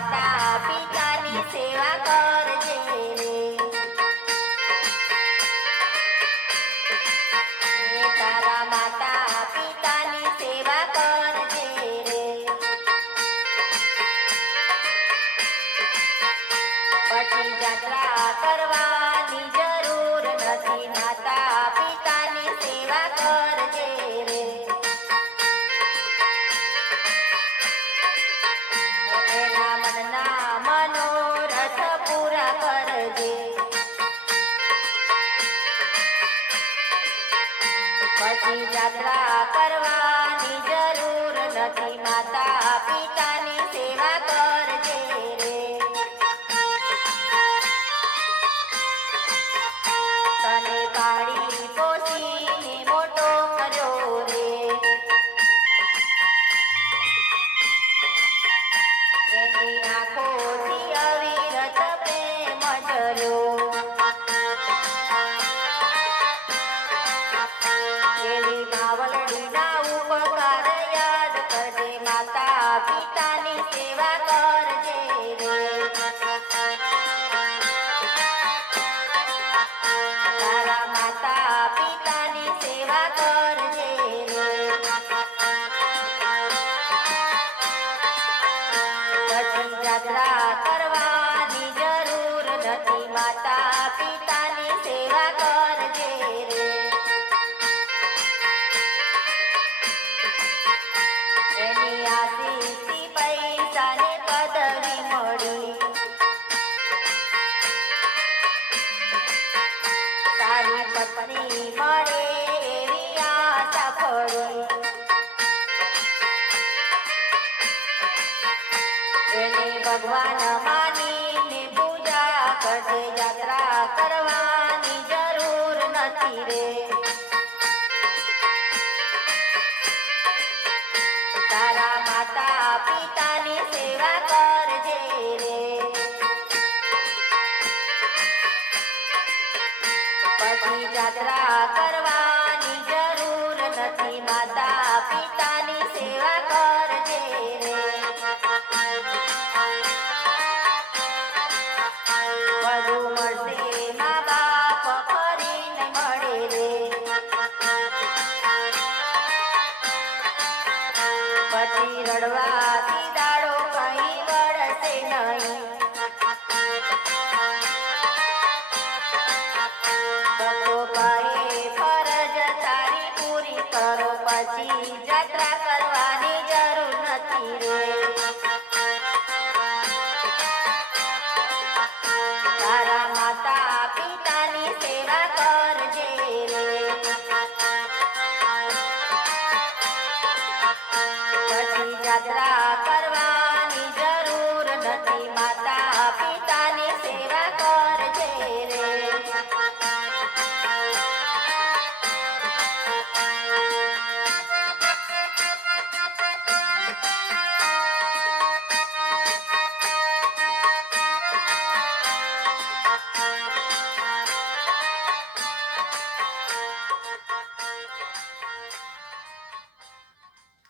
માતા પિતાની સેવા કરજે રે, તારા માતા પિતાની સેવા કરજે રે, પછી જાત્રા કરવાની જરૂર નથી, માતા પિતાની સેવા કરજે રે, એના મનના મનોરથ પૂરા કરજે, પછી જાત્રા કરવાની જરૂર નથી, માતા પિતાની સેવા કરજે રે, તને પાળી પોષીને મોટો કર્યો રે, એની આંખોથી અવિરત પ્રેમ ઝર્યો, એવી માવલડીના ઉપકાર યાદ કરજે, માતા પિતાની સેવા કરજે રે, તારા માતા પિતાની સેવા કરજે રે, પછી જાત્રા કરવાની જરૂર નથી, માતા પિતાની સેવા કરજે રે, એની આશીષથી પૈસાની પદવી મળી, તારી પત્ની મળે એવી આશા ફળી, એને ભગવાન માનીને પૂજા કરજે, યાત્રા કરવાની જરૂર નથી રે, તારા માતા પિતાની સેવા કરજે રે, પછી યાત્રા કરવાની જરૂર નથી, માતા પિતાની સેવા કરજે રે, બધું મળશે મા બાપ ફરીને મળે રે, પછી રડવાથી દાડો કઈ વળશે નહીં, ભક્તો કહે ફરજ તારી પૂરી કરો, પછી જાત્રા કરવાની જરૂર નથી રે, તારા માતા પિતાની સેવા કરજે રે, પછી જાત્રા કર